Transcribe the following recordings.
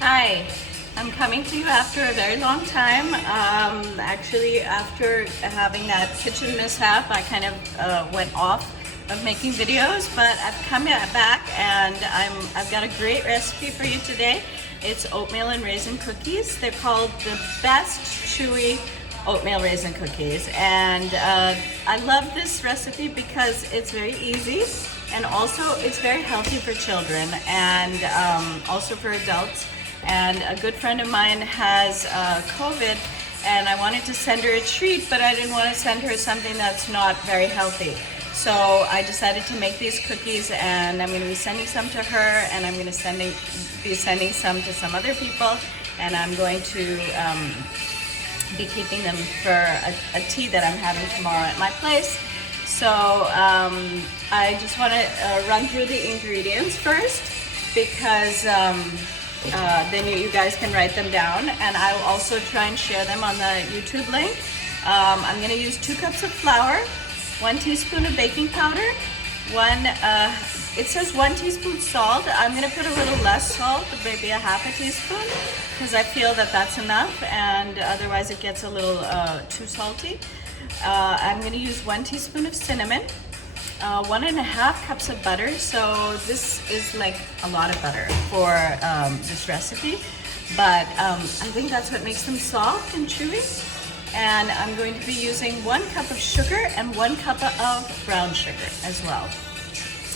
Hi, I'm coming to you after a very long time. Actually, after having that kitchen mishap, I kind of went off of making videos, but I've come back and I've got a great recipe for you today. It's oatmeal and raisin cookies. They're called the best chewy oatmeal raisin cookies, and I love this recipe because it's very easy, and also it's very healthy for children and also for adults. And a good friend of mine has COVID, and I wanted to send her a treat, but I didn't want to send her something that's not very healthy. So I decided to make these cookies, and I'm going to be sending some to her, and I'm going to be sending some to some other people, and I'm going to be keeping them for a tea that I'm having tomorrow at my place. So I just want to run through the ingredients first, because then you guys can write them down, and I'll also try and share them on the YouTube link. I'm going to use 2 cups of flour, 1 teaspoon of baking powder, it says 1 teaspoon salt. I'm going to put a little less salt, maybe a half a teaspoon, because I feel that that's enough, and otherwise it gets a little too salty. I'm going to use 1 teaspoon of cinnamon, 1.5 cups of butter. So this is like a lot of butter for this recipe, but I think that's what makes them soft and chewy. And I'm going to be using 1 cup of sugar and 1 cup of brown sugar as well.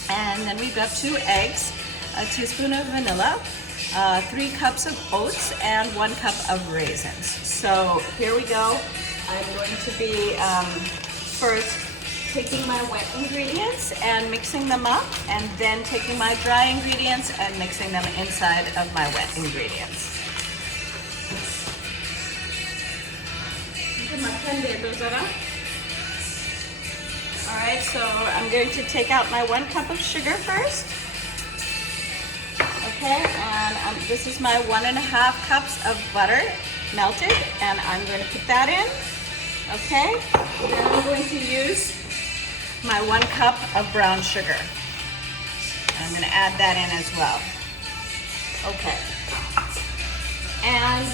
And then we've got 2 eggs, a teaspoon of vanilla, 3 cups of oats, and 1 cup of raisins. So here we go. I'm going to be first taking my wet ingredients and mixing them up, and then taking my dry ingredients and mixing them inside of my wet ingredients. Alright, so I'm going to take out my 1 cup of sugar first. Okay, and this is my 1.5 cups of butter melted, and I'm going to put that in. Okay, then I'm going to use my 1 cup of brown sugar. And I'm going to add that in as well. Okay, and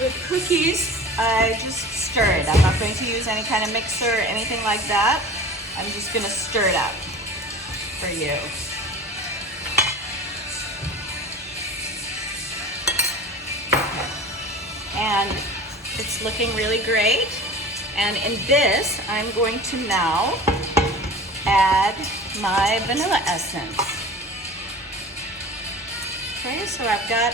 with cookies, I just stir it. I'm not going to use any kind of mixer or anything like that. I'm just going to stir it up for you. Okay. And it's looking really great. And in this, I'm going to now add my vanilla essence. Okay, so I've got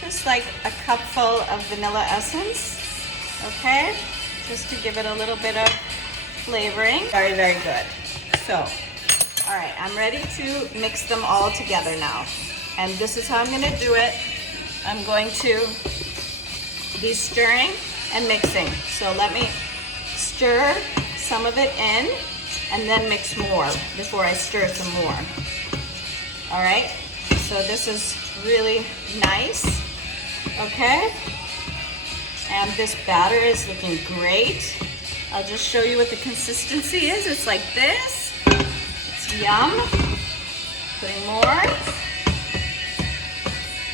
just like a cupful of vanilla essence, okay, just to give it a little bit of flavoring. Very, very good. So, all right, I'm ready to mix them all together now. And this is how I'm gonna do it. I'm going to be stirring and mixing. So let me stir some of it in and then mix more before I stir some more. All right, so this is really nice. Okay, and this batter is looking great. I'll just show you what the consistency is. It's like this. It's yum. Putting more.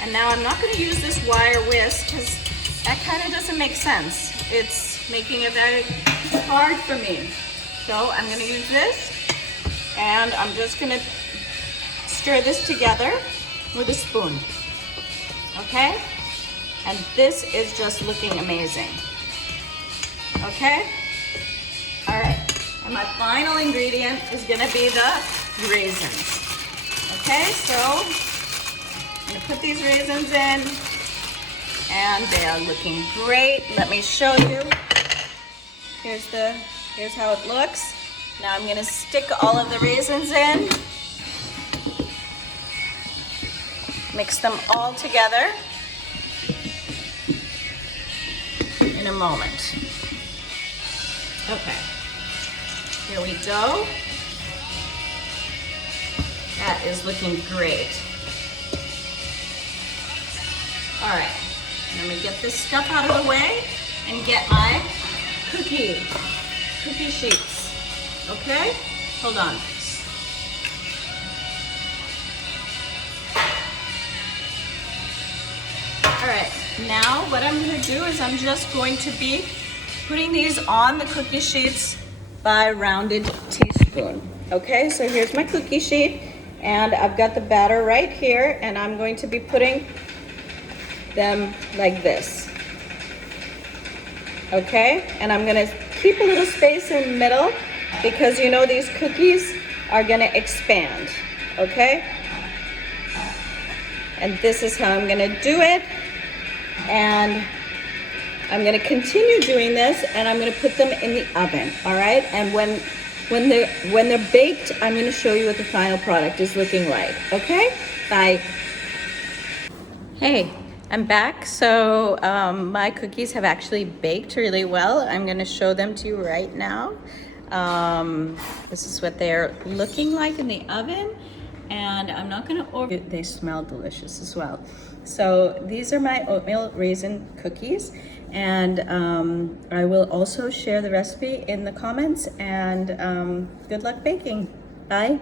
And now I'm not going to use this wire whisk because that kind of doesn't make sense. It's making it very hard for me. So I'm going to use this, and I'm just going to stir this together with a spoon. Okay? And this is just looking amazing. Okay? All right. And my final ingredient is gonna be the raisins. Okay, so I'm gonna put these raisins in, and they are looking great. Let me show you. Here's how it looks. Now I'm gonna stick all of the raisins in. Mix them all together in a moment. Okay, here we go. That is looking great. All right, let me get this stuff out of the way and get my cookie sheets. Okay, hold on. Now what I'm gonna do is I'm just going to be putting these on the cookie sheets by rounded teaspoon. Okay, so here's my cookie sheet, and I've got the batter right here, and I'm going to be putting them like this. Okay, and I'm gonna keep a little space in the middle because you know these cookies are gonna expand. Okay, and this is how I'm gonna do it, and I'm gonna continue doing this, and I'm gonna put them in the oven. All right, and when they're baked, I'm gonna show you what the final product is looking like. Okay, bye. Hey, I'm back. So my cookies have actually baked really well. I'm gonna show them to you right now. This is what they're looking like in the oven, and I'm not gonna they smell delicious as well. So these are my oatmeal raisin cookies, and I will also share the recipe in the comments, and good luck baking. Bye.